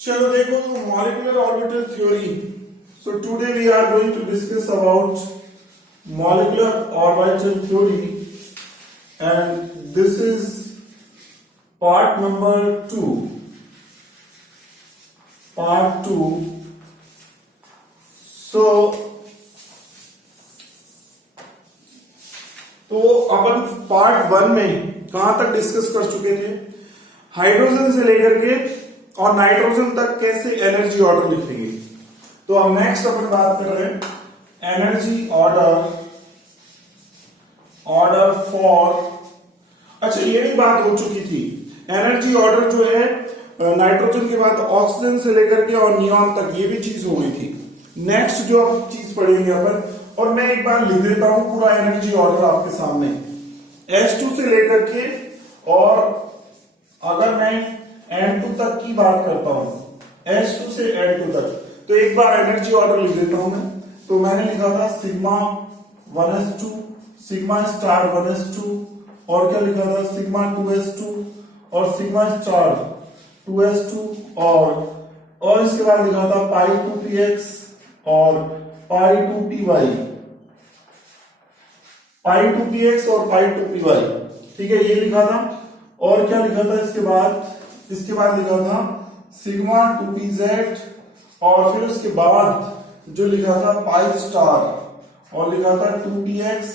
चलो देखो molecular orbital theory. So today we are going to discuss about molecular orbital theory, and this is part number 2. Part 2. So तो अपन part 1 में कहां तक discuss कर चुके थे? हाइड्रोजन से लेकर के और नाइट्रोजन तक कैसे एनर्जी ऑर्डर लिखेंगे. तो अब नेक्स्ट अपन बात कर रहे हैं एनर्जी ऑर्डर फॉर. अच्छा, ये भी बात हो चुकी थी. एनर्जी ऑर्डर जो है नाइट्रोजन के बाद ऑक्सीजन से लेकर के और नियॉन तक, ये भी चीज हो गई थी. नेक्स्ट जो अब चीज पढ़ेंगे अपन, और मैं एक बार लिख देता हूं पूरा एनर्जी ऑर्डर आपके सामने. S2 से लेकर के, और अगर मैं N2 तक की बात करता हूं, S2 से N2 तक, तो एक बार एनर्जी ऑर्डर लिख देता हूं मैं. तो मैंने लिखा था sigma 1s2, sigma star 1s2, और क्या लिखा था सिग्मा 2s2 और सिग्मा स्टार 2s2, और इसके बाद लिखा था पाई 2px और पाई 2py, पाई 2px और पाई 2py. ठीक है, ये लिखा था. और क्या लिखा था इसके बाद लिखा था सिग्मा 2pz, और फिर उसके बाद जो लिखा था पाई स्टार, और लिखा था 2px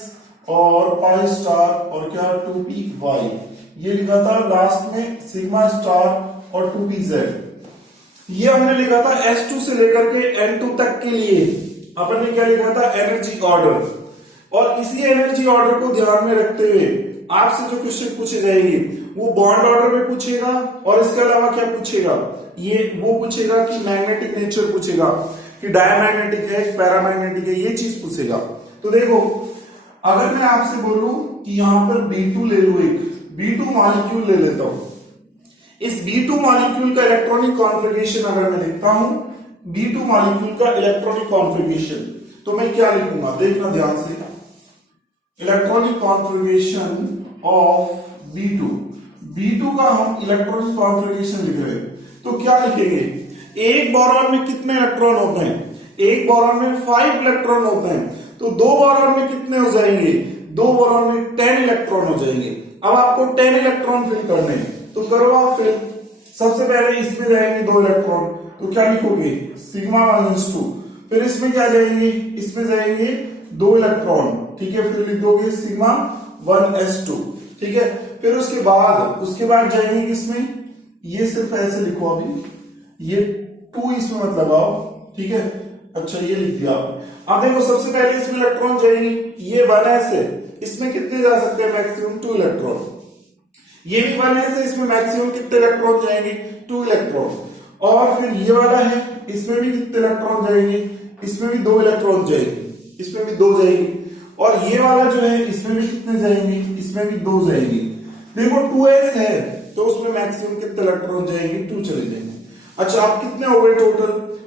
और पाई स्टार और क्या 2py. ये लिखा था लास्ट में सिग्मा स्टार और 2pz. ये हमने लिखा था S2 से लेकर के N2 तक के लिए. अपन ने क्या लिखा था एनर्जी ऑर्डर. और इसी एनर्जी ऑर्डर को ध्यान में रखते हुए आपसे जो क्वेश्चन पूछे जाएंगे वो बॉन्ड ऑर्डर में पूछेगा, और इसके अलावा क्या पूछेगा, वो पूछेगा कि मैग्नेटिक नेचर पूछेगा, कि डायमैग्नेटिक है पैरामैग्नेटिक है, ये चीज पूछेगा. तो देखो, अगर मैं आपसे बोलूं कि यहां पर B2 ले लो, एक B2 मॉलिक्यूल ले लेता हूं. इस B2 मॉलिक्यूल का इलेक्ट्रॉनिक कॉन्फ़िगरेशन अगर मैं लिखता हूं, B2 मॉलिक्यूल का इलेक्ट्रॉनिक कॉन्फ़िगरेशन, तो मैं क्या लिखूंगा, देखना ध्यान से. इलेक्ट्रॉनिक कॉन्फ़िगरेशन ऑफ B2 का हम इलेक्ट्रॉनिक कॉन्फ़िगरेशन लिख रहे हैं. तो क्या लिखेंगे, एक बोरॉन में कितने इलेक्ट्रॉन होते हैं? एक बोरॉन में 5 इलेक्ट्रॉन होते हैं. तो 2 बोरॉन में कितने हो जाएंगे? 2 बोरॉन में 10 इलेक्ट्रॉन हो जाएंगे. अब आपको 10 इलेक्ट्रॉन फिल करने हैं, तो करो आप फिल. सबसे पहले इसमें जाएंगे 2 इलेक्ट्रॉन, तो क्या लिखोगे सिग्मा 1s2. फिर इसमें क्या जाएंगे, इसमें जाएंगे 2 इलेक्ट्रॉन. ठीक है, फिर लिख दोगे सिग्मा 1s2. ठीक है, फिर उसके बाद जाएंगे किसमें, ये सिर्फ ऐसे लिखो अभी, ये 2 इसमें मत लगाओ. ठीक है, अच्छा ये लिख दिया. अब देखो, सबसे पहले इसमें इलेक्ट्रॉन जाएंगे, ये 1s है, इसमें कितने जा सकते हैं मैक्सिमम 2 इलेक्ट्रॉन. ये भी 1s है, इसमें मैक्सिमम कितने इलेक्ट्रॉन जाएंगे 2 इलेक्ट्रॉन. और फिर ये वाला है, इसमें भी कितने इलेक्ट्रॉन जाएंगे, इसमें भी 2 इलेक्ट्रॉन जाएंगे, इसमें भी 2 जाएंगे. और ये वाला जो है, इसमें भी कितने जाएंगे, इसमें भी 2 जाएंगे. देखो 2s है, तो उसमें मैक्सिमम कितने इलेक्ट्रॉन जाएंगे, 2 चले जाएंगे. अच्छा, अब कितने हो गए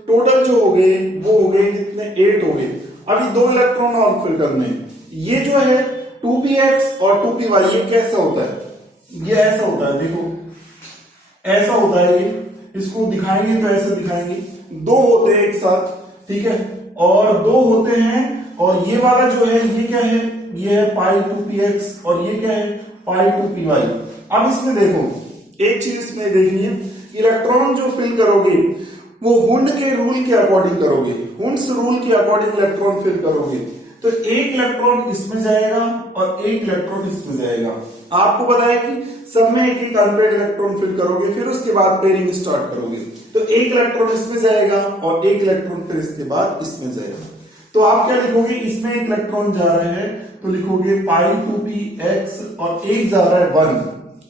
टोटल जो हो गए वो हो गए कितने, 8 हो गए. अभी 2 इलेक्ट्रॉन और फिल करने हैं. ये जो है 2px और 2py, ये कैसा होता है, ये ऐसा होता है. देखो ऐसा होता है, ये इसको दिखाएंगे तो ऐसे दिखाएंगे. 2 होते हैं एक साथ, ठीक है, और 2 होते हैं. और ये वाला जो है, ये क्या है, ये है पाई 2px, और ये क्या है पाई 2py. अब इसमें देखो, एक चीज इसमें देखनी है, इलेक्ट्रॉन जो फिल करोगे वो हुंड के रूल के अकॉर्डिंग करोगे, हुंड्स रूल के अकॉर्डिंग इलेक्ट्रॉन फिल करोगे. तो एक इलेक्ट्रॉन इसमें जाएगा और एक इलेक्ट्रॉन इसमें जाएगा. आपको पता है कि सब में एक अनपेयर्ड इलेक्ट्रॉन फिल करोगे, फिर उसके बाद पेयरिंग स्टार्ट करोगे. तो एक इलेक्ट्रॉन इसमें जाएगा और एक इलेक्ट्रॉन फिर इसके बाद इसमें जाएगा. तो आप क्या लिखोगे, इसमें एक इलेक्ट्रॉन जा रहे हैं तो लिखोगे पाई 2px, और एक जा रहा है 1.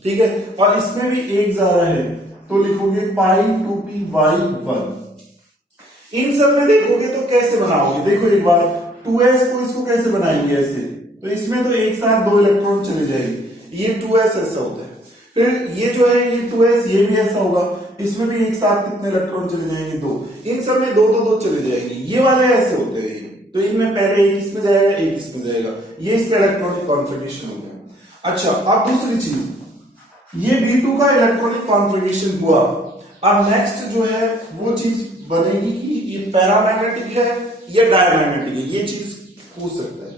ठीक है, और इसमें भी एक जा रहा है तो लिखोगे पाई 2py 1. इन सब में देखोगे तो कैसे बनाओगे, देखो एक बार 2s को इसको कैसे बनाएंगे ऐसे, तो इसमें तो एक साथ 2 इलेक्ट्रॉन चले जाएंगे, ये 2s ऐसा होता है. फिर ये जो है ये 2s, ये भी ऐसा होगा, इसमें भी एक साथ कितने इलेक्ट्रॉन चले जाएंगे 2. इन सब में 2 चले जाएंगे. ये वाले ऐसे होते हैं, तो इनमें पहले एक इसमें जाएगा एक इसमें जाएगा. ये इसका इलेक्ट्रॉनिक कॉन्फ़िगरेशन हो गया. अच्छा, अब दूसरी चीज, ये B2 का इलेक्ट्रॉनिक कॉन्फ़िगरेशन हुआ. अब नेक्स्ट जो है वो चीज बनेगी कि ये पैरामैग्नेटिक है या डायमैग्नेटिक है, ये चीज पूछ सकता है।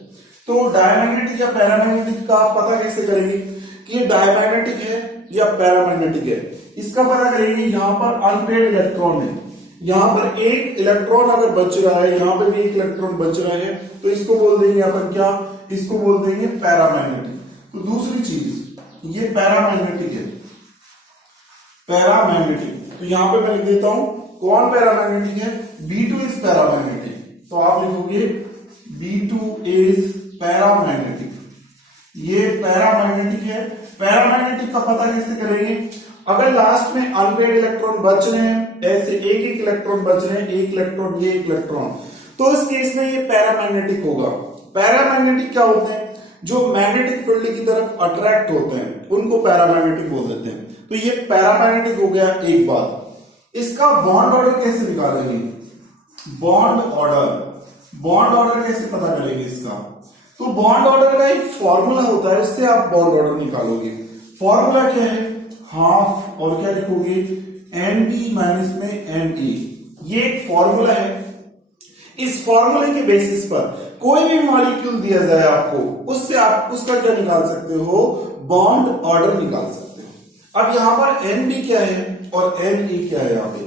तो डायमैग्नेटिक या पैरामैग्नेटिक का पता कैसे करेंगे कि ये डायमैग्नेटिक है या पैरामैग्नेटिक है? इसका पता करेंगे, यहां पर अनपेड इलेक्ट्रॉन है, यहां पर एक इलेक्ट्रॉन अगर बच रहा है, यहां पर भी एक इलेक्ट्रॉन बच रहा है, तो इसको बोल देंगे अपन क्या, इसको बोल देंगे पैरामैग्नेटिक। तो दूसरी चीज ये पैरामैग्नेटिक है, पैरामैग्नेटिक, तो यहां पे मैं लिख देता हूं कौन पैरामैग्नेटिक है, B2 इज पैरामैग्नेटिक। तो आप लिखोगे B2 इज पैरामैग्नेटिक, ये पैरामैग्नेटिक है। पैरामैग्नेटिक का पता कैसे करेंगे, अगर लास्ट में अनपेड इलेक्ट्रॉन बच रहे हैं, ऐसे एक एक इलेक्ट्रॉन बच रहे हैं, एक इलेक्ट्रॉन ये एक इलेक्ट्रॉन, तो इस केस में ये पैरामैग्नेटिक होगा। पैरामैग्नेटिक क्या होते हैं, जो मैग्नेटिक फील्ड की तरफ अट्रैक्ट होते हैं उनको पैरामैग्नेटिक बोल देते हैं। तो ये पैरामैग्नेटिक हो गया एक बात। इसका बॉन्ड ऑर्डर कैसे निकालेंगे, बॉन्ड ऑर्डर कैसे पता करेंगे इसका, तो बॉन्ड ऑर्डर का एक फॉर्मूला होता है, उससे आप बॉन्ड ऑर्डर निकालोगे। फॉर्मूला क्या है, हाफ और क्या लिखोगे NB माइनस में NA, ये एक फॉर्मूला है। इस फॉर्मूले के बेसिस पर कोई भी मॉलिक्यूल दिया जाए आपको, उससे आप उसका क्या निकाल सकते हो, बॉन्ड ऑर्डर निकाल सकते हो। अब यहां पर NB क्या है और NA क्या है, यहाँ पे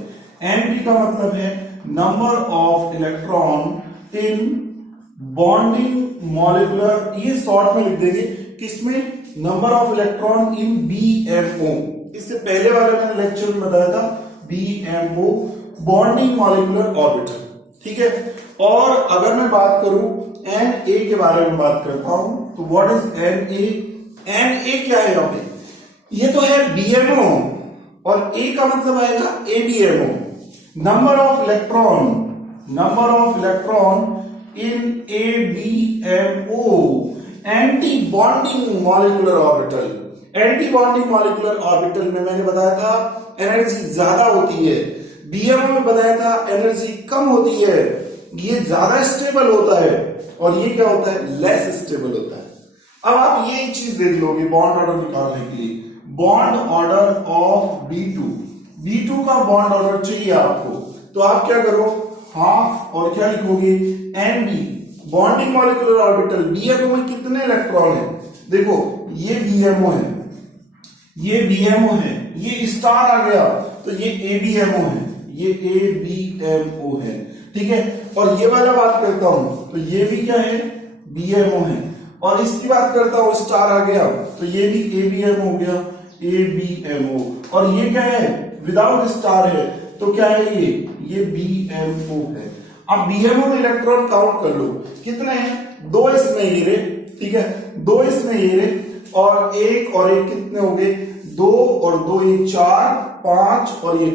NB का मतलब है number of electron in bonding molecular, ये शॉर्ट में लिख देंगे किसमें, number of electron in BMO। इससे पहले वाले मैंने लेक्चर में बताया था BMO, बॉन्डिंग मॉलिक्यूलर ऑर्बिटल, ठीक है। और अगर मैं बात करूं NA के बारे में बात करता हूं, तो व्हाट इज NA, NA क्या है यहाँ पे, ये तो है BMO और A का मतलब आएगा ABMO, number of electron in ABMO, anti bonding molecular orbital. Anti bonding molecular orbital में मैंने बताया था एनर्जी ज्यादा होती है, BMO में बताया था एनर्जी कम होती है, ये ज्यादा स्टेबल होता है और ये क्या होता है, लेस स्टेबल होता है। अब आप ये चीज देख लोगे बॉन्ड ऑर्डर निकालने के लिए, बॉन्ड ऑर्डर ऑफ B2 का बॉन्ड ऑर्डर चाहिए आपको, तो आप क्या करो, हाफ और क्या लिखोगे NB, bonding molecular orbital BMO में कितने इलेक्ट्रॉन है, देखो ये BMO है, ये BMO है, ये स्टार आ गया तो ये ABMO है, ये ABMO है, ठीक है। और ये वाला बात करता हूं तो ये भी क्या है, BMO है, और इसकी बात करता हूं स्टार आ गया तो ये भी ABMO हो गया, ABMO। और ये क्या है, विदाउट स्टार है तो क्या है, ये BMO है। अब BMO में इलेक्ट्रॉन काउंट कर लो कितने हैं, दो इसमें ये रे, ठीक है, दो इसमें ये रे, और एक कितने हो गए, दो और दो ये 4, 5 और ये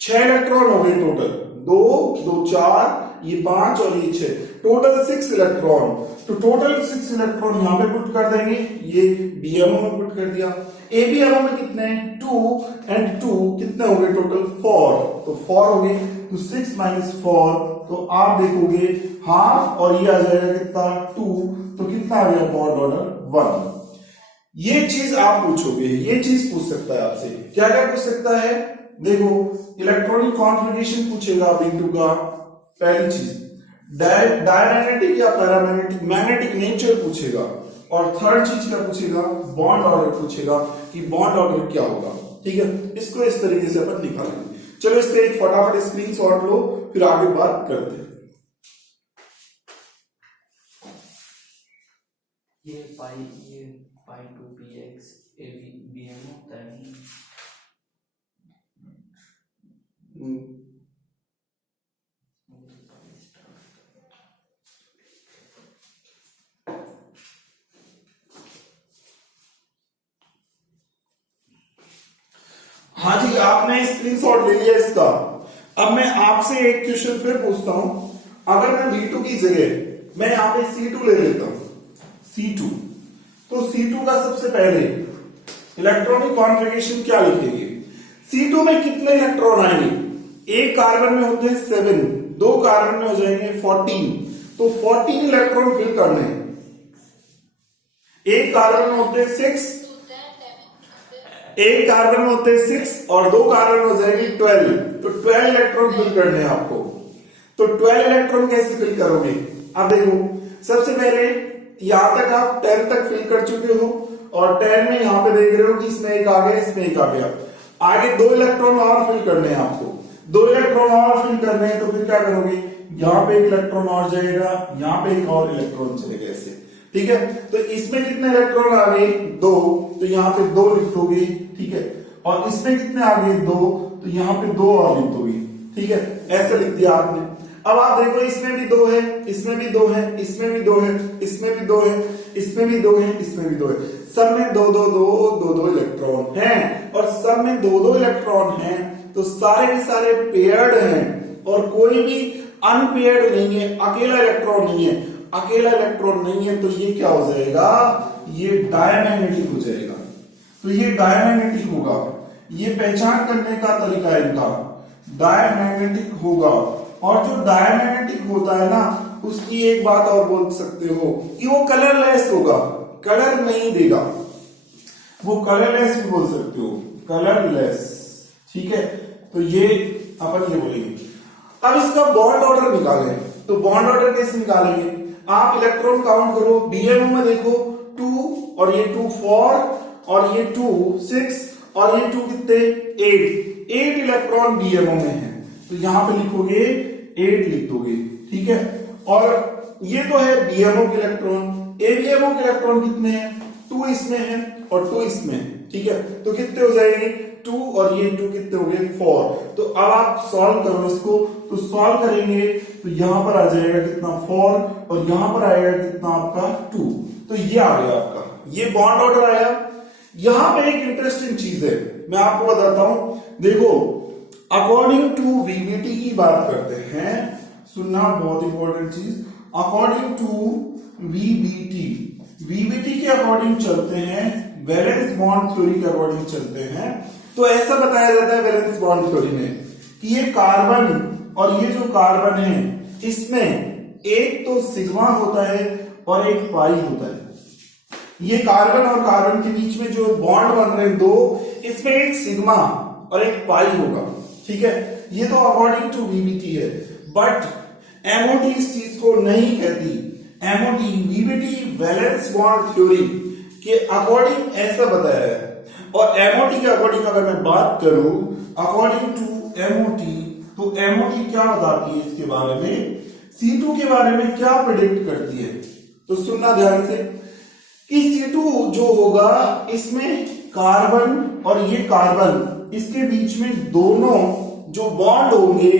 6 इलेक्ट्रॉन हो गए टोटल, 2 2 4 ये 5 और ये 6, टोटल 6 इलेक्ट्रॉन। तो टोटल 6 इलेक्ट्रॉन यहां पे पुट कर देंगे, ये BMO में पुट कर दिया। ABMO में कितने हैं, 2 एंड 2 कितने हो गए टोटल 4, तो 4 हो गए, तो 6 माइनस 4, तो आप देखोगे हाफ और ये आ जाएगा कितना 2, तो कितना आ गया बॉन्ड ऑर्डर 1। ये चीज आप पूछोगे, ये चीज पूछ सकता है आपसे, क्या क्या पूछ सकता है, देखो इलेक्ट्रॉनिक कॉन्फ़िगरेशन पूछेगा B2 का, पहली चीज डायमैग्नेटिक या पैरामैग्नेटिक, मैग्नेटिक नेचर पूछेगा, और थर्ड चीज क्या पूछेगा, बॉन्ड ऑर्डर पूछेगा कि बॉन्ड ऑर्डर क्या होगा, ठीक है। इसको इस तरीके से अपन निकालेंगे। चलो इस पे एक फटाफट स्क्रीनशॉट लो, फिर आगे बात करते हैं। ये पाई 2px ABMO होता है। हाँ जी, आपने स्क्रीनशॉट ले लिया इसका। अब मैं आपसे एक क्वेश्चन फिर पूछता हूं, अगर मैं B2 की जगह मैं यहां पे C2 ले लेता हूं, C2, तो C2 का सबसे पहले इलेक्ट्रॉनिक कॉन्फ़िगरेशन क्या लिखेंगे, C2 में कितने इलेक्ट्रॉन आएंगे, एक कार्बन में होते हैं 7, दो कार्बन में हो जाएंगे 14, तो 14 इलेक्ट्रॉन फिल करने हैं। एक कार्बन में होते हैं 6, एक कार्बन में होते हैं 6 और 2 कार्बन हो जाएगी 12, तो 12 इलेक्ट्रॉन फिल करने हैं आपको। तो 12 इलेक्ट्रॉन कैसे फिल करोगे? अब देखो, सबसे पहले यहां तक आप 10 तक फिल कर चुके हो और 10 में यहां पे देख रहे हो कि इसमें एक आ गया, इसमें एक आ गया। आगे 2 इलेक्ट्रॉन और फिल करने हैं आपको, 2 इलेक्ट्रॉन और फिल करने हैं। तो फिर क्या करोगे, यहाँ पे एक इलेक्ट्रॉन और जाएगा, यहाँ पे एक और इलेक्ट्रॉन चलेगा ऐसे, ठीक है। तो इसमें कितने इलेक्ट्रॉन आ गए? 2, तो यहाँ पे 2 लिखोगे, ठीक है। और इसमें कितने आ गए? 2, तो यहाँ पे 2 और लिखोगे, ठीक है। ऐसे लिख दिया आपने। अब आप देखो, इसमें भी 2 है, इसमें भी 2 है, इसमें भी 2 है, इसमें भी 2 है, इसमें भी 2 है, इसमें भी 2 है। सब में 2 2 2 2 2 इलेक्ट्रॉन हैं और सब में 2 2 इलेक्ट्रॉन हैं, तो सारे के सारे पेयर्ड हैं और कोई भी अनपेयर्ड नहीं है, अकेला इलेक्ट्रॉन नहीं है। अकेला इलेक्ट्रॉन नहीं है तो ये क्या हो जाएगा? ये डायमैग्नेटिक हो जाएगा। तो ये डायमैग्नेटिक होगा। ये पहचान करने का तरीका इनका डायमैग्नेटिक होगा। और जो डायमैग्नेटिक होता है ना, उसकी एक बात और बोल सकते हो कि वो कलरलेस होगा, कलर नहीं देगा, वो कलरलेस भी बोल सकते हो, कलरलेस, ठीक है। तो ये अपन ये बोलेंगे। अब इसका बॉन्ड ऑर्डर निकालें, तो बॉन्ड ऑर्डर कैसे निकालेंगे? आप इलेक्ट्रॉन काउंट करो, बीएमओ में देखो 2 और ये 2 4 और ये 2 6 और ये 2 कितने? 8 इलेक्ट्रॉन बीएमओ में है, तो यहां पे लिखोगे 8 लिख दोगे, ठीक है। और ये तो है बीएमओ के इलेक्ट्रॉन, एबीएमओ के इलेक्ट्रॉन कितने हैं? 2 इसमें है और 2 इसमें है, ठीक है। तो कितने हो जाएंगे? 2 और ये 2 कितने हो गए? 4। तो अब आप सॉल्व करो इसको, तो सॉल्व करेंगे तो यहां पर आ जाएगा कितना? 4 और यहां पर आएगा कितना आपका? 2। तो ये आ गया आपका, ये बॉन्ड ऑर्डर आया। यहां पे एक इंटरेस्टिंग चीज है, मैं आपको बताता हूं। देखो, अकॉर्डिंग टू वीबीटी की बात करते हैं, सुनना बहुत इंपॉर्टेंट चीज। अकॉर्डिंग टू वीबीटी, वीबीटी के अकॉर्डिंग चलते हैं, वैलेंस बॉन्ड थ्योरी के अकॉर्डिंग चलते हैं। तो ऐसा बताया जाता है वैलेंस बॉन्ड थ्योरी में कि ये कार्बन और ये जो कार्बन है, इसमें एक तो सिग्मा होता है और एक पाई होता है। ये कार्बन और कार्बन के बीच में जो बॉन्ड बन रहे हैं दो, इसमें एक सिग्मा और एक पाई होगा, ठीक है। ये तो अकॉर्डिंग टू वीबीटी है, बट एमओटी इस चीज को नहीं कहती। MOT VBT valence bond theory के अकॉर्डिंग ऐसा बताया है। और एमओटी के अकॉर्डिंग अगर मैं बात करूं, अकॉर्डिंग टू एमओटी, तो एमओटी क्या बताती है इसके बारे में, C2 के बारे में क्या प्रेडिक्ट करती है? तो सुनना ध्यान से कि C2 जो होगा, इसमें कार्बन और ये कार्बन, इसके बीच में दोनों जो बॉन्ड होंगे,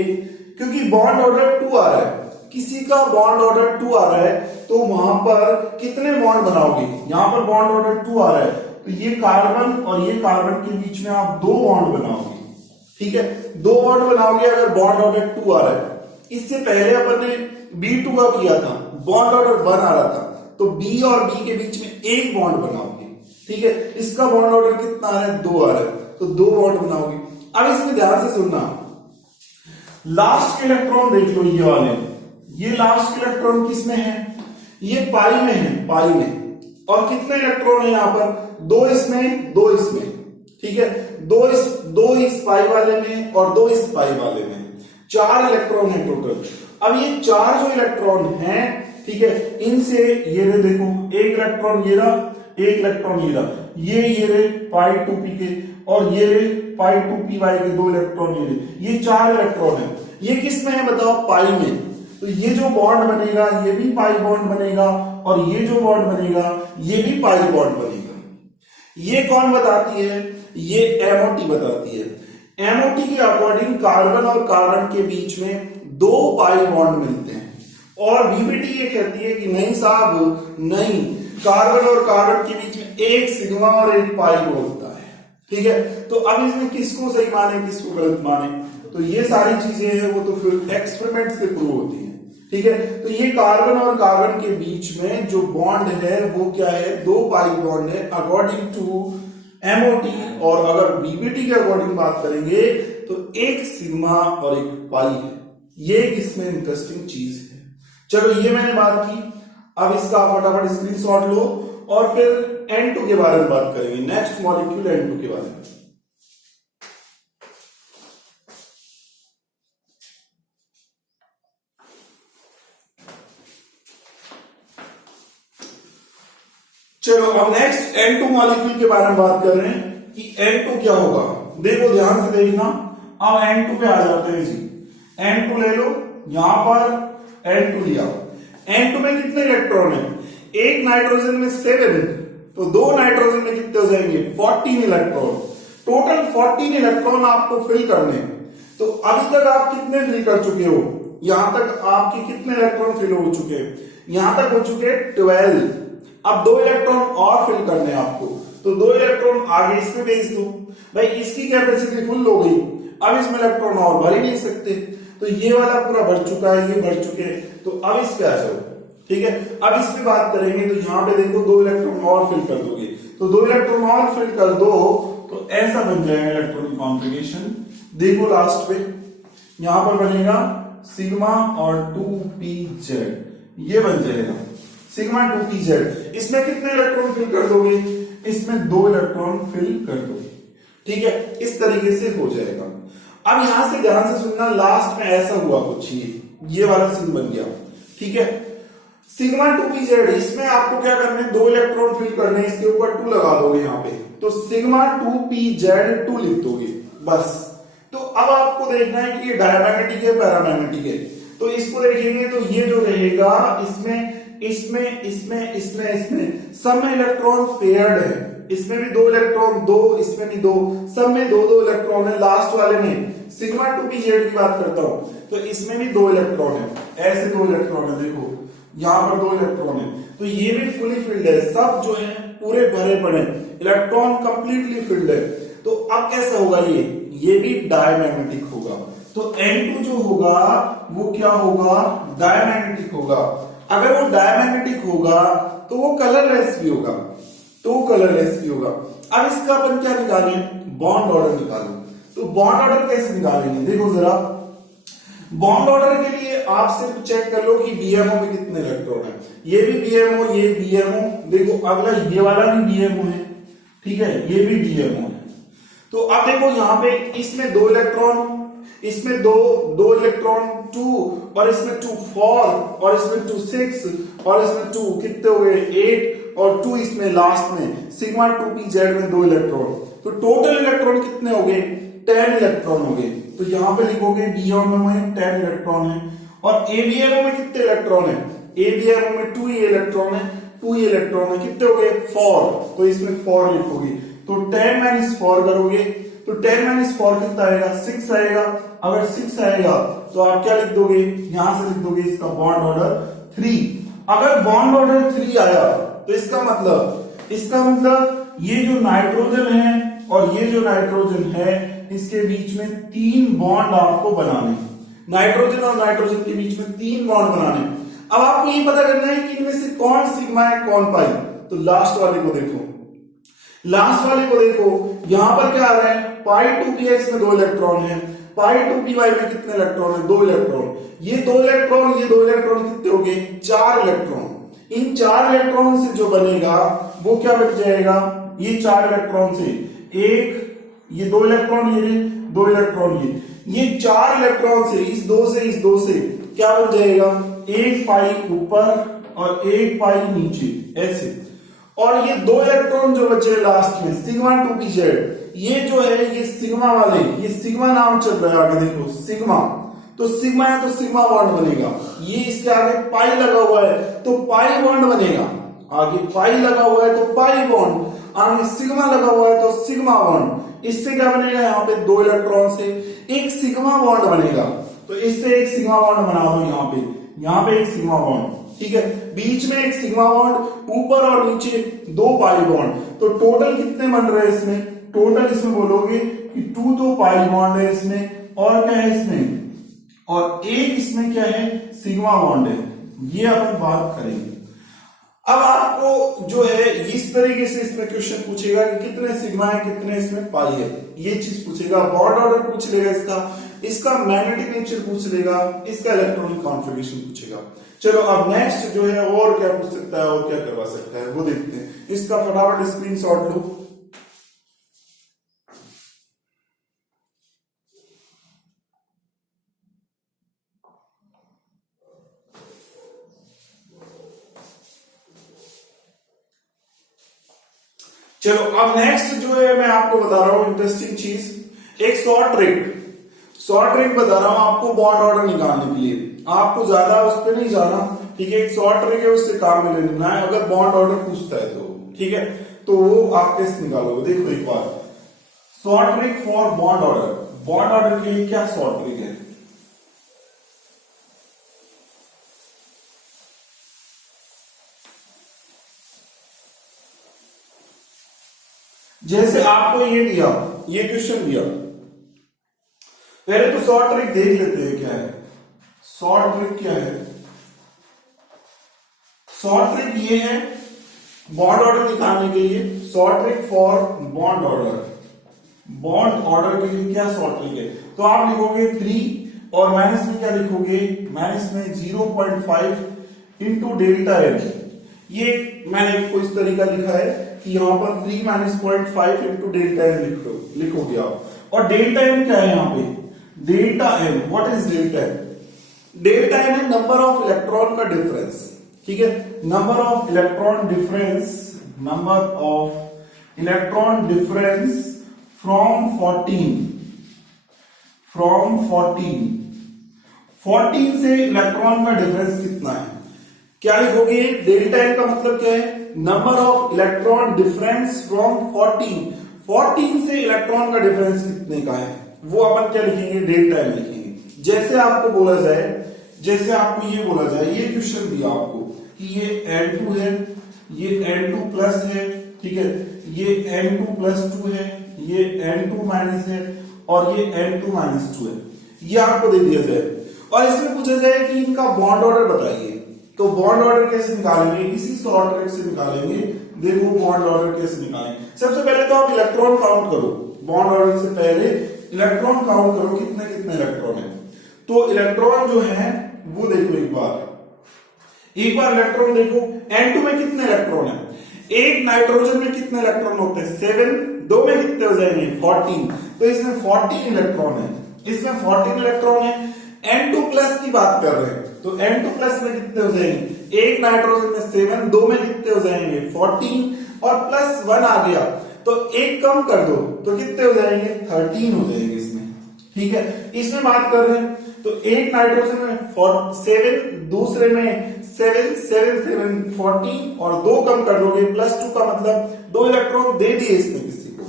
क्योंकि बॉन्ड ऑर्डर 2 आ रहा है, किसी का बॉन्ड ऑर्डर 2 आ रहा है, तो वहां पर कितने बॉन्ड बनाओगे? यहां पर बॉन्ड ऑर्डर 2 आ रहा है, तो ये कार्बन और ये कार्बन के बीच में आप 2 बॉन्ड बनाओगे, ठीक है। 2 बॉन्ड बनाओगे अगर बॉन्ड ऑर्डर 2 आ रहा है। इससे पहले अपन ने B2 का किया था, बॉन्ड ऑर्डर 1 आ रहा था, तो B और B के बीच में एक बॉन्ड बनाओगे, ठीक है। इसका बॉन्ड ऑर्डर कितना आ रहा है? 2 आ रहा है, तो 2 बॉन्ड बनाओगे। अब इसमें ध्यान से सुनना, लास्ट के इलेक्ट्रॉन देख लो, ये वाले, ये लास्ट के इलेक्ट्रॉन किसमें है? ये पाई में है, पाई में। और कितने इलेक्ट्रॉन है यहां पर? 2 इसमें, 2 इसमें, ठीक है। 2 इस पाई वाले में और 2 इस पाई वाले में, 4 इलेक्ट्रॉन है टोटल। अब ये 4 जो इलेक्ट्रॉन हैं, ठीक है, इनसे ये रे देखो, एक इलेक्ट्रॉन ये रहा, एक इलेक्ट्रॉन ये रहा, ये रे पाई 2p के, और ये रे पाई 2py के 2 इलेक्ट्रॉन ये 4 इलेक्ट्रॉन है। ये किस में है बताओ? पाई में। तो ये जो बॉन्ड बनेगा, ये भी पाई बॉन्ड बनेगा, और ये जो बॉन्ड बनेगा, ये भी पाई बॉन्ड बनेगा। ये कौन बताती है? ये एमओटी बताती है। एमओटी के अकॉर्डिंग कार्बन और कार्बन के बीच में 2 पाई बॉन्ड मिलते हैं, और वीबीटी ये कहती है कि नहीं साहब, नहीं, कार्बन और कार्बन के बीच में एक सिग्मा और एक पाई होता है, ठीक है। तो अब इसमें किसको सही माने, किसको गलत माने? तो ये सारी चीजें हैं, वो तो फिर एक्सपेरिमेंट से प्रूव होती है, ठीक है। तो ये कार्बन और कार्बन के बीच में जो बॉन्ड है वो क्या है? 2 पाई बॉन्ड है अकॉर्डिंग टू एमओटी। और अगर बीबीटी के अकॉर्डिंग बात करेंगे तो एक सिग्मा और एक पाई है। ये इसमें इंटरेस्टिंग चीज है। चलो, ये मैंने बात की। अब इसका फटाफट स्क्रीनशॉट लो और फिर N2 के बारे में बात करेंगे, नेक्स्ट मॉलिक्यूल N2 के बारे में। चलो अब नेक्स्ट N2 मॉलिक्यूल के बारे में बात कर रहे हैं कि N2 क्या होगा। देखो ध्यान से देखना, अब N2 पे आ जाते हैं जी। N2 ले लो, यहां पर N2 लिया। N2 में कितने इलेक्ट्रॉन है? एक नाइट्रोजन में 7, तो दो नाइट्रोजन में कितने हो जाएंगे? 14 इलेक्ट्रॉन। टोटल 14 इलेक्ट्रॉन आपको फिल करने हैं। तो अभी तक आप कितने फिल कर चुके हो? यहां तक आपके कितने इलेक्ट्रॉन फिल हो चुके हैं? यहां तक हो चुके हैं 12। अब 2 इलेक्ट्रॉन और फिल करने हैं आपको, तो 2 इलेक्ट्रॉन आगे इसमें भेज दो। भाई इसकी कैपेसिटी फुल हो गई, अब इसमें इलेक्ट्रॉन और भर ही नहीं सकते, तो ये वाला पूरा भर चुका है, ये भर चुके हैं, तो अब इस पे आ जाओ। ठीक है, अब इस पे बात करेंगे, तो यहां पे देखो 2 इलेक्ट्रॉन और फिल कर दोगे, तो 2 इलेक्ट्रॉन और फिल कर दो, तो ऐसा बन जाएगा इलेक्ट्रॉनिक कॉन्फ़िगरेशन। देखो लास्ट पे यहां पर बनेगा सिग्मा और 2pz, ये बन जाएगा सिग्मा 2pz। इसमें कितने इलेक्ट्रॉन फिल कर दोगे? इसमें 2 इलेक्ट्रॉन फिल कर दोगे। ठीक है, इस तरीके से हो जाएगा। अब यहां से ध्यान से सुनना, लास्ट में ऐसा हुआ कुछ, ये वाला सीन बन गया। ठीक है, सिग्मा 2pz, इसमें आपको क्या करना है? 2 इलेक्ट्रॉन फिल करने हैं, इसके ऊपर 2 लगा दोगे यहां पे, तो सिग्मा 2pz2 लिख दोगे बस। तो अब आपको देखना है कि ये डायमैग्नेटिक है पैरामैग्नेटिक है, तो इसको देखेंगे तो ये जो रहेगा इसमें इसमें इसमें इसमें इसमें सब में इलेक्ट्रॉन पेयर्ड है, इसमें भी 2 इलेक्ट्रॉन, 2 इसमें भी 2, सब में 2 इलेक्ट्रॉन है। लास्ट वाले में सिग्मा 2pz की बात करता हूं, तो इसमें भी 2 इलेक्ट्रॉन है, ऐसे 2 इलेक्ट्रॉन है, देखो यहां पर 2 इलेक्ट्रॉन है, तो ये भी फुली फिल्ड है, सब जो है पूरे भरे पड़े, इलेक्ट्रॉन कंप्लीटली फिल्ड है। तो अब कैसा होगा? ये भी डायमैग्नेटिक होगा। तो N2 जो होगा वो क्या होगा? डायमैग्नेटिक होगा। अगर वो डायमैग्नेटिक होगा तो वो कलरलेस भी होगा, अब इसका अपन क्या निकालें? बॉन्ड ऑर्डर निकालो। तो बॉन्ड ऑर्डर कैसे निकालेंगे? देखो जरा, बॉन्ड ऑर्डर के लिए आप सिर्फ चेक कर लो कि बीएमओ में कितने इलेक्ट्रॉन है। ये भी बीएमओ, ये बीएमओ, देखो अगला ये वाला भी बीएमओ है, ठीक है, ये भी बीएमओ है। तो अब देखो यहाँ पे इसमें 2 इलेक्ट्रॉन, इसमें दो इलेक्ट्रॉन 2, और इसमें 2 4, और इसमें 2 6, और इसमें 2 कितने हो गए? 8, और 2 इसमें लास्ट में सिग्मा 2pz में 2 इलेक्ट्रॉन, तो टोटल इलेक्ट्रॉन कितने हो गए? 10 इलेक्ट्रॉन हो गए। तो यहां पे लिखोगे बीएमओ में 10 इलेक्ट्रॉन है, और एबीएमओ में कितने इलेक्ट्रॉन है? एबीएमओ में 2 इलेक्ट्रॉन है, 2 इलेक्ट्रॉन है, कितने हो गए? 4, तो इसमें 4 लिखोगे, तो 10 - 4 करोगे, तो 10 - 4 कितना आएगा? 6 आएगा। अगर 6 आएगा तो आप क्या लिख दोगे? यहां से लिख दोगे इसका बॉन्ड ऑर्डर 3। अगर बॉन्ड ऑर्डर 3 आया तो इसका मतलब ये जो नाइट्रोजन है और ये जो नाइट्रोजन है, इसके बीच में 3 बॉन्ड आपको बनाने, नाइट्रोजन और नाइट्रोजन के बीच में 3 बॉन्ड बनाने। अब आपको ये पता करना है कि इनमें से कौन सिग्मा है कौन पाई। तो लास्ट वाले को देखो, यहां पर क्या आ रहा है? पाई 2px में 2 इलेक्ट्रॉन है, पाई 2py में कितने इलेक्ट्रॉन है? 2 इलेक्ट्रॉन। ये 2 इलेक्ट्रॉन कितने हो गए? 4 इलेक्ट्रॉन। इन 4 इलेक्ट्रॉन से जो बनेगा वो क्या बन जाएगा? ये 4 इलेक्ट्रॉन से ये 2 इलेक्ट्रॉन, ये 2 इलेक्ट्रॉन, ये 4 इलेक्ट्रॉन से इस 2 से क्या बन जाएगा? 1 पाई ऊपर और 1 पाई नीचे, ऐसे। और ये 2 इलेक्ट्रॉन जो बचे लास्ट में सिग्मा 2pz, ये जो है ये सिग्मा वाले, ये सिग्मा नाम चल रहा है, आगे देखो सिग्मा, तो सिग्मा है तो सिग्मा बॉन्ड बनेगा। ये इसके आगे पाई लगा हुआ है तो पाई बॉन्ड बनेगा, आगे पाई लगा हुआ है तो पाई बॉन्ड, आगे सिग्मा लगा हुआ है तो सिग्मा बॉन्ड। इससे क्या बनेगा? यहाँ पे 2 इलेक्ट्रॉन से एक सिग्मा बॉन्ड बनेगा, तो इससे एक सिग्मा बॉन्ड बना दो यहाँ पे एक सिग्मा बॉन्ड, ठीक है, बीच में एक सिग्मा बॉन्ड, ऊपर और नीचे 2 पाई बॉन्ड। तो टोटल कितने बन रहे हैं इसमें? टोटल इसमें बोलोगे कि 2 पाई बॉन्ड है इसमें, और क्या है इसमें? और एक इसमें क्या है? सिग्मा बॉन्ड है। ये अपन बात करेंगे। अब आपको जो है इस तरीके से इसमें क्वेश्चन पूछेगा कि कितने सिग्मा है, कितने इसमें पाई है, ये चीज पूछेगा। बॉन्ड ऑर्डर पूछ लेगा इसका मैग्नेटिक नेचर पूछ लेगा, इसका इलेक्ट्रॉनिक कॉन्फ़िगरेशन पूछेगा। चलो अब नेक्स्ट जो है और क्या पूछ सकता है और क्या करवा सकता है वो देखते हैं। इसका फटाफट स्क्रीनशॉट लो। चलो अब नेक्स्ट जो है मैं आपको बता रहा हूं इंटरेस्टिंग चीज, एक शॉर्ट ट्रिक बता रहा हूं आपको बॉन्ड ऑर्डर निकालने के लिए। आपको ज्यादा उस पर नहीं जाना, ठीक है। एक शॉर्ट ट्रिक है, उससे काम में लेना है। अगर बॉन्ड ऑर्डर पूछता है तो ठीक है, तो वो आप कैसे निकालोगे देखो एक बार। Short trick for bond order के लिए क्या शॉर्ट ट्रिक है। जैसे आपको ये दिया, ये क्वेश्चन दिया, पहले तो शॉर्ट ट्रिक देख लेते हैं क्या है। शॉर्ट ट्रिक क्या है? शॉर्ट ट्रिक ये है बॉन्ड ऑर्डर निकालने के लिए। Short trick for bond order के लिए क्या शॉर्ट ट्रिक है? तो आप लिखोगे 3 और माइनस में क्या लिखोगे, माइनस में 0.5 इंटू डेल्टा एल। ये मैंने कोई इस तरीका लिखा है कि यहां पर 3 माइनस 0.5 इंटू डेल्टा एन लिखोगे आप। और डेल्टा एन क्या है यहाँ पे? Delta N, what is delta N? Delta N है नंबर ऑफ इलेक्ट्रॉन का डिफरेंस, ठीक है। Number of electron difference from 14 से इलेक्ट्रॉन का डिफरेंस कितना है? क्या लिखोगे? डेल्टा एन का मतलब क्या है? Number of electron difference from 14 से इलेक्ट्रॉन का डिफरेंस कितने का है, वो अपन क्या लिखेंगे? डेल्टा एन लिखेंगे। जैसे आपको बोला जाए, जैसे आपको ये बोला जाए, ये क्वेश्चन दिया आपको कि ये N2 है, ये N2 प्लस है, ठीक है, ये N2 प्लस 2 है, ये N2 माइनस है और ये N2 माइनस 2 है, ये आपको दे दिया जाए और इसमें पूछा जाए कि इनका बॉन्ड ऑर्डर बताइए। तो बॉन्ड ऑर्डर कैसे निकालेंगे? इसी शॉर्ट ट्रिक से निकालेंगे। देखो बॉन्ड ऑर्डर कैसे निकालेंगे। सबसे पहले तो आप इलेक्ट्रॉन काउंट करो। बॉन्ड ऑर्डर से पहले इलेक्ट्रॉन काउंट करो, कितने कितने इलेक्ट्रॉन है। तो इलेक्ट्रॉन जो है वो देखो एक बार इलेक्ट्रॉन देखो। N2 में कितने इलेक्ट्रॉन है? एक नाइट्रोजन में कितने इलेक्ट्रॉन होते हैं? 7। 2 में कितने हो जाएंगे? 14। तो इसमें 14 इलेक्ट्रॉन है, इसमें 14 इलेक्ट्रॉन है। N2 प्लस की बात कर रहे हैं, तो N2 प्लस में कितने हो जाएंगे? एक नाइट्रोजन में 7, 2 में कितने हो जाएंगे? 14 और प्लस 1 आ गया तो एक कम कर दो तो कितने हो जाएंगे? 13 हो जाएंगे इसमें, ठीक है। इसमें बात कर रहे हैं तो एक नाइट्रोजन में 7, दूसरे में 7, 14 और 2 कम कर दोगे, प्लस 2 का मतलब 2 इलेक्ट्रॉन दे दिए इसमें किसी को,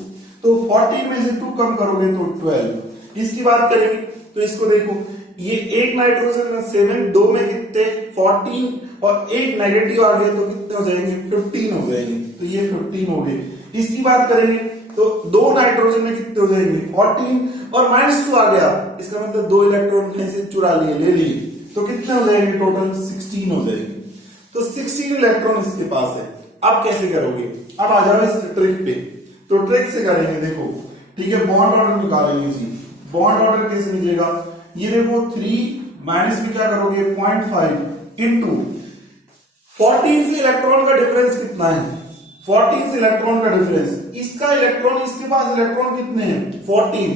तो 14 में से 2 कम करोगे तो 12। इसकी बात करेंगे तो इसको देखो, ये एक नाइट्रोजन में 7, 2 में कितने? 14 और एक नेगेटिव आ गया तो कितने हो जाएंगे? 15 हो जाएंगे, तो ये 15 हो गए। इसकी बात करेंगे तो 2 नाइट्रोजन में कितने हो जाएंगे? 14 और -2 आ गया, इसका मतलब 2 इलेक्ट्रॉन कहीं से चुरा लिए, ले लिए, तो कितने हो जाएंगे? टोटल 16 हो जाएंगे। तो 16 इलेक्ट्रॉन इसके पास है। अब कैसे करोगे? अब आ जाओ इस ट्रिक पे, तो ट्रिक से करेंगे देखो, ठीक है। बॉन्ड ऑर्डर निकालेंगे जी। बॉन्ड ऑर्डर कैसे मिलेगा? ये देखो 3 माइनस में क्या करोगे? 0.5 इंटू 14 से इलेक्ट्रॉन का डिफरेंस कितना है? 14 से इलेक्ट्रॉन का डिफरेंस, इसका इलेक्ट्रॉन, इसके पास इलेक्ट्रॉन कितने हैं? 14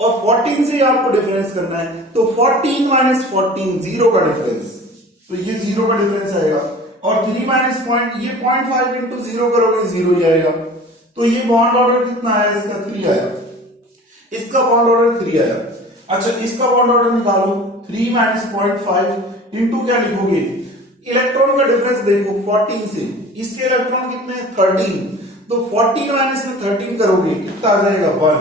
और 14 से आपको डिफरेंस करना है, तो 14 माइनस 14 0 का डिफरेंस, तो ये 0 का डिफरेंस आएगा। और 3 माइनस पॉइंट, ये 0.5 इंटू 0 करोगे 0 ही आएगा। तो ये बॉन्ड ऑर्डर कितना आया? इसका 3 आया, इसका बॉन्ड ऑर्डर 3 आया। अच्छा, इसका बॉन्ड ऑर्डर निकालो। 3 माइनस 0.5 इंटू क्या लिखोगे? इलेक्ट्रॉन का डिफरेंस देखो 14 से, इसके इलेक्ट्रॉन कितने? 13, तो 14 माइनस में 13 करोगे कितना आ जाएगा? 1।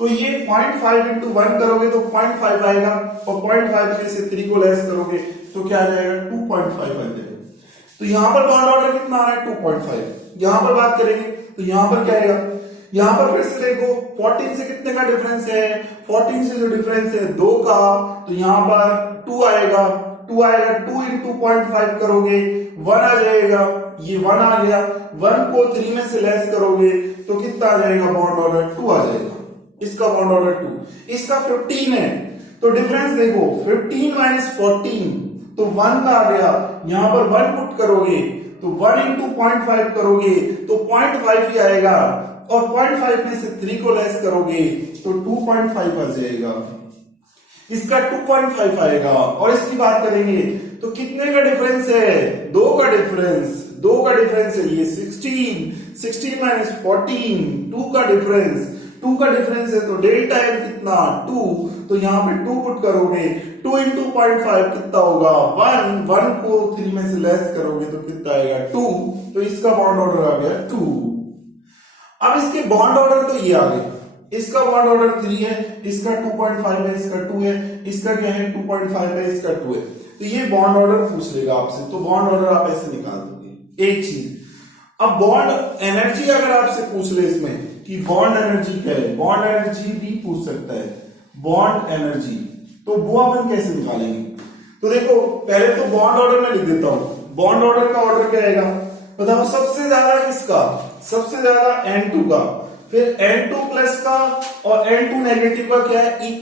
तो ये 0.5 इंटू 1 करोगे तो 0.5 आएगा और 0.5 में से 3 को लेस करोगे तो क्या आ जाएगा? 2.5 आ जाएगा। तो यहां पर बॉन्ड ऑर्डर कितना आ रहा है? 2.5। यहां पर बात करेंगे तो यहां पर क्या आएगा? यहां पर फिर से देखो 14 से कितने का डिफरेंस है? 14 से जो डिफरेंस है 2 का, तो यहां पर 2 आएगा। 2 इंटू 0.5 करोगे 1 आ जाएगा, ये 1 आ गया, 1 को 3 में से लेस करोगे तो कितना आ जाएगा, बॉन्ड ऑर्डर 2 आ जाएगा, इसका बॉन्ड ऑर्डर 2, इसका 15 है, तो डिफरेंस देखो 15 माइनस 14 तो 1 का आ गया, यहां पर 1 पुट करोगे तो 1 इंटू 0.5 करोगे तो 0.5 ही आएगा, और 0.5 में से 3 को लेस करोगे तो 2.5 आ जाएगा, इसका 2.5 आएगा। और इसकी बात करेंगे तो कितने का डिफरेंस है, 2 का डिफरेंस, 2 का डिफरेंस है, ये 16 माइनस 14, 2 का डिफरेंस, 2 का डिफरेंस है तो डेल्टा एन कितना 2, तो यहां पे 2 पुट करोगे, 2 इंटू 0.5 कितना होगा 1 को 3 में से लेस करोगे तो कितना आएगा 2, तो इसका बॉन्ड ऑर्डर आ गया 2। अब इसके बॉन्ड ऑर्डर तो ये आ गए, इसका बॉन्ड ऑर्डर 3 है, इसका 2.5 है, इसका 2 है, इसका क्या है 2.5 है, इसका 2 है, तो ये बॉन्ड ऑर्डर पूछ लेगा आपसे, तो बॉन्ड ऑर्डर आप ऐसे निकाल दोगे। एक चीज, अब बॉन्ड एनर्जी अगर आपसे पूछ ले इसमें कि बॉन्ड एनर्जी क्या है, बॉन्ड एनर्जी भी पूछ सकता है, बॉन्ड एनर्जी, तो वो अपन कैसे निकालेंगे, तो देखो पहले तो बॉन्ड ऑर्डर में लिख देता हूं, बॉन्ड ऑर्डर का ऑर्डर क्या आएगा बताओ, सबसे ज्यादा किसका, सबसे ज्यादा N2 का, फिर N2 प्लस का, और N2 नेगेटिव का क्या है,